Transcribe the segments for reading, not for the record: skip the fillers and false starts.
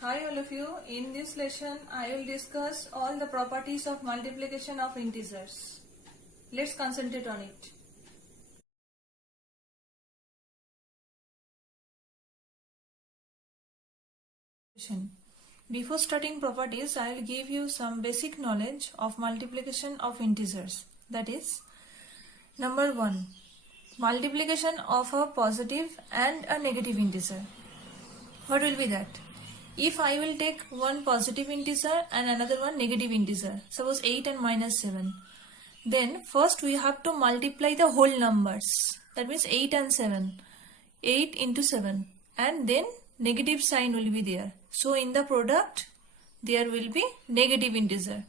Hi all of you. In this lesson I will discuss all the properties of multiplication of integers. Let's concentrate on it. Before starting properties, I will give you some basic knowledge of multiplication of integers. That is, number 1, multiplication of a positive and a negative integer. What will be that? If I will take one positive integer and another one negative integer, suppose 8 and minus 7, then first we have to multiply the whole numbers. That means 8 and 7. 8 into 7. And then negative sign will be there. So in the product, there will be negative integer.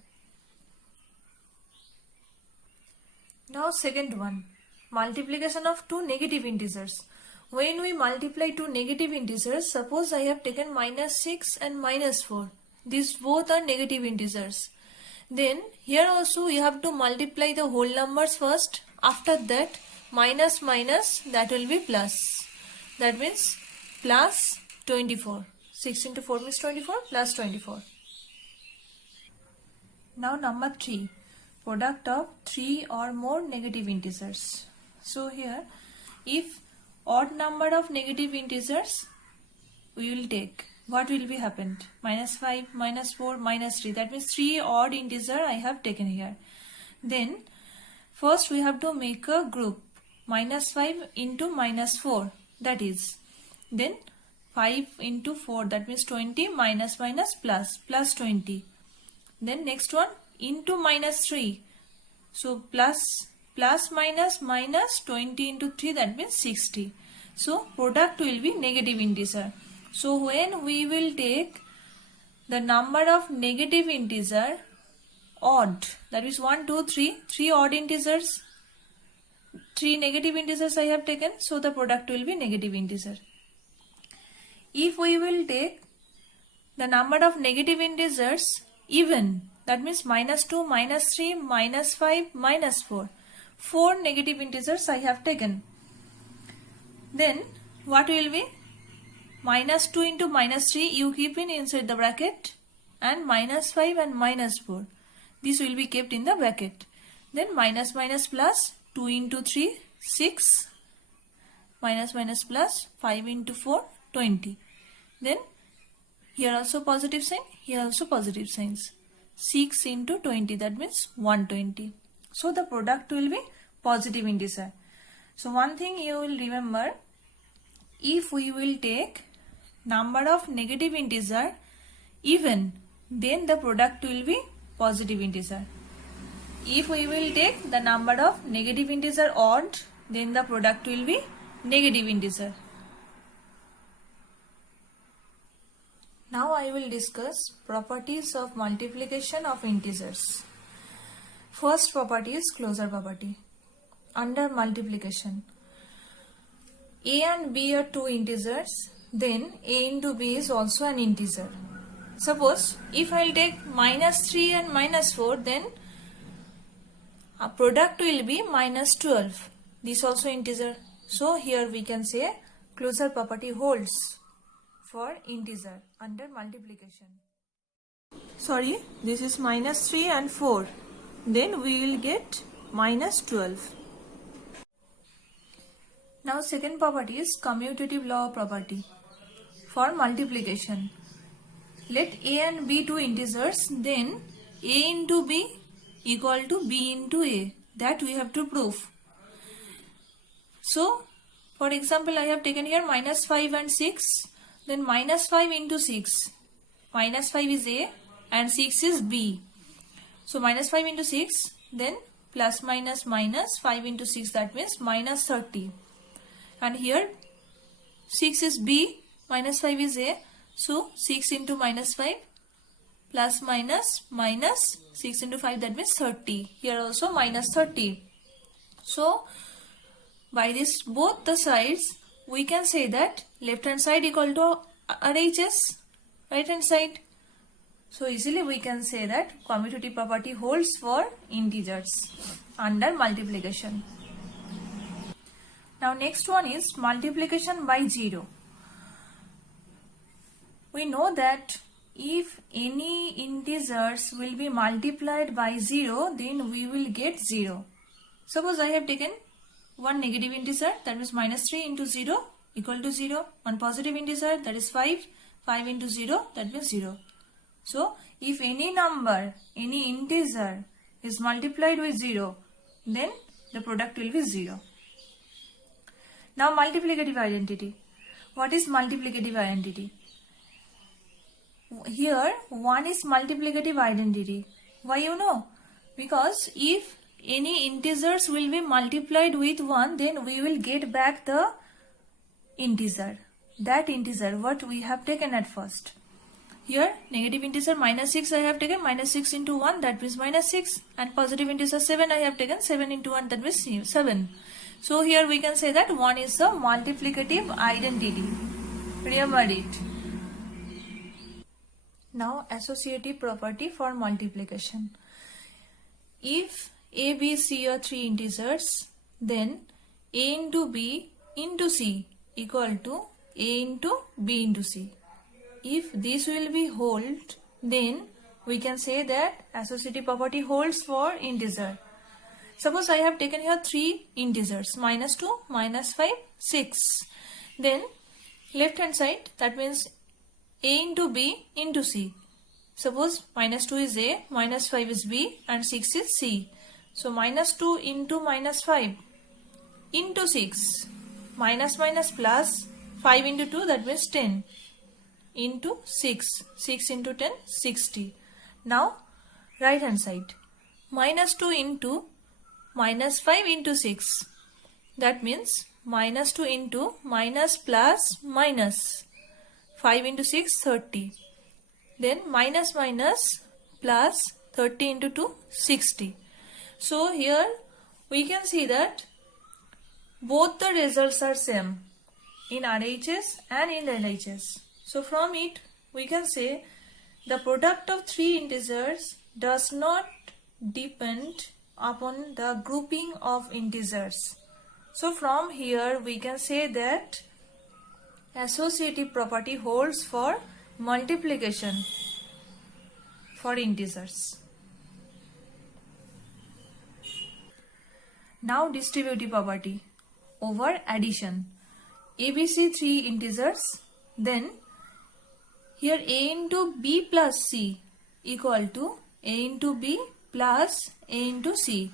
Now second one, multiplication of two negative integers. When we multiply two negative integers, suppose I have taken minus 6 and minus 4. These both are negative integers. Then here also we have to multiply the whole numbers first. After that, minus that will be plus. That means plus 24. 6 into 4 means 24 plus 24. Now number 3. Product of 3 or more negative integers. So here, if odd number of negative integers we will take, what will be happened? Minus 5, minus 4, minus 3. That means 3 odd integer I have taken here. Then first we have to make a group. Minus 5 into minus 4. That is. Then 5 into 4. That means 20 minus plus 20. Then next one into minus 3. So plus minus 20 into 3. That means 60. So product will be negative integer. So when we will take the number of negative integer odd, that is 1, 2, 3, 3 odd integers, 3 negative integers I have taken, so the product will be negative integer. If we will take the number of negative integers even, that means minus 2, minus 3, minus 5, minus 4. 4 negative integers I have taken. Then what will be? Minus 2 into minus 3 you keep in inside the bracket, and minus 5 and minus 4. This will be kept in the bracket. Then minus plus 2 into 3, 6. Minus plus 5 into 4, 20. Then here also positive sign, here also positive signs. 6 into 20, that means 120. So the product will be positive integer. So one thing you will remember, if we will take number of negative integer even, then the product will be positive integer. If we will take the number of negative integer odd, then the product will be negative integer. Now I will discuss properties of multiplication of integers. First property is closure property. Under multiplication, a and b are two integers, then a into b is also an integer. Suppose if I will take minus 3 and minus 4, then a product will be minus 12. This also integer. So here we can say closure property holds for integer under multiplication. Sorry, this is minus 3 and 4. Then we will get minus 12. Now second property is commutative law property. For multiplication, let a and b two integers, then a into b equal to b into a. That we have to prove. So for example, I have taken here minus 5 and 6. Then minus 5 into 6. Minus 5 is a and 6 is b. So minus 5 into 6, then plus 5 into 6, that means minus 30. And here 6 is b, minus 5 is a. So 6 into minus 5 plus 6 into 5, that means 30. Here also minus 30. So by this both the sides we can say that left hand side equal to RHS, right hand side. So easily we can say that commutative property holds for integers under multiplication. Now next one is multiplication by 0. we know that if any integers will be multiplied by 0, then we will get 0. Suppose I have taken one negative integer, that means minus 3 into 0 equal to 0. One positive integer, that is 5. 5 into 0, that means 0. So, if any number, any integer is multiplied with 0, then the product will be 0. Now, multiplicative identity. What is multiplicative identity? Here, 1 is multiplicative identity. Why you know? Because if any integers will be multiplied with 1, then we will get back the integer. That integer, what we have taken at first. Here, negative integer minus 6 I have taken, minus 6 into 1, that means minus 6. And positive integer 7 I have taken, 7 into 1, that means 7. So here we can say that 1 is a multiplicative identity. Remember it. Now, associative property for multiplication. If A, B, C are 3 integers, then A into B into C equal to A into B into C. If this will be hold, then we can say that associative property holds for integer. Suppose I have taken here 3 integers, minus 2, minus 5, 6. Then left hand side, that means A into B into C. Suppose minus 2 is A, minus 5 is B and 6 is C. So minus 2 into minus 5 into 6. Minus minus plus 5 into 2, that means 10 into 6. 6 into 10, 60. Now right hand side. Minus 2 into minus 5 into 6. That means minus 2 into minus plus minus. 5 into 6, 30. Then minus minus plus 30 into 2, 60. So here we can see that both the results are same in RHS and in LHS. So from it we can say the product of 3 integers does not depend upon the grouping of integers. So from here we can say that associative property holds for multiplication for integers. Now distributive property over addition. ABC 3 integers, then here A into B plus C equal to A into B plus A into C.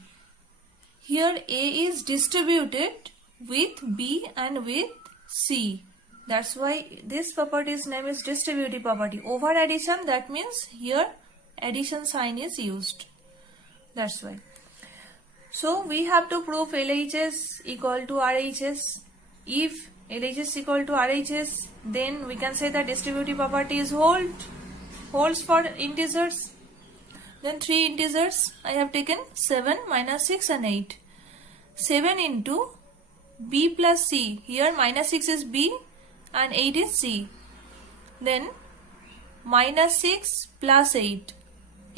Here A is distributed with B and with C. That's why this property's name is distributive property. Over addition, that means here addition sign is used. That's why. So we have to prove LHS equal to RHS. If LHS equal to RHS, then we can say that distributive property is holds for integers. Then 3 integers I have taken 7, minus 6 and 8. 7 into B plus C. Here minus 6 is B and 8 is C. Then minus 6 plus 8.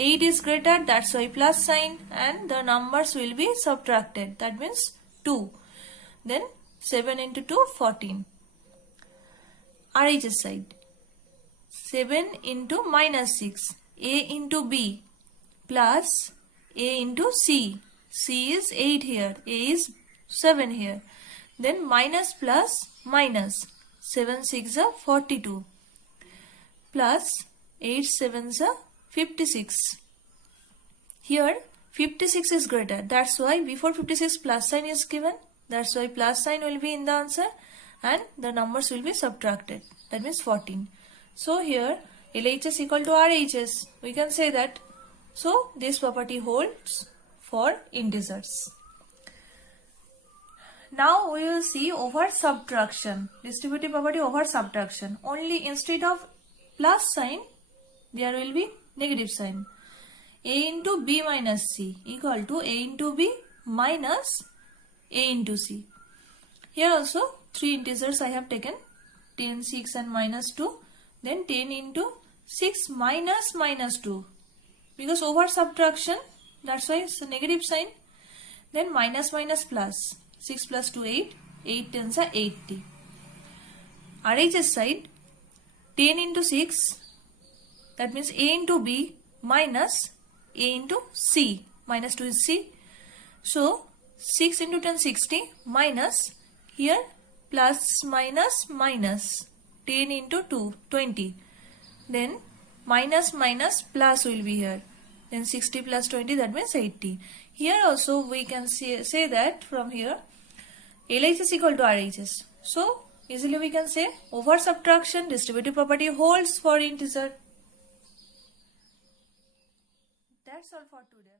8 is greater, that's why plus sign, and the numbers will be subtracted. That means 2. Then 7 into 2, 14. RHS side. 7 into minus 6. A into B plus A into C. C is 8 here. A is 7 here. Then minus plus minus. 7 6 are 42. Plus 8 7 are 56. Here 56 is greater. That's why before 56 plus sign is given. That's why plus sign will be in the answer and the numbers will be subtracted. That means 14. So here LHS equal to RHS. We can say that. So this property holds for integers. Now we will see over subtraction. Distributive property over subtraction. Only instead of plus sign, there will be negative sign. A into B minus C equal to A into B minus A into C. Here also 3 integers I have taken. 10, 6 and minus 2. Then 10 into 6 minus minus 2. Because over subtraction, that's why it's a negative sign. Then minus minus plus. 6 plus 2, 8. 8 tens are 80. RHS side, 10 into 6, that means A into B minus A into C. Minus 2 is C. So 6 into 10, 60 minus here plus minus minus 10 into 2, 20. Then minus minus plus will be here. Then 60 plus 20, that means 80. Here also we can say that from here LHS is equal to RHS. So easily we can say over subtraction distributive property holds for integer. That's all for today.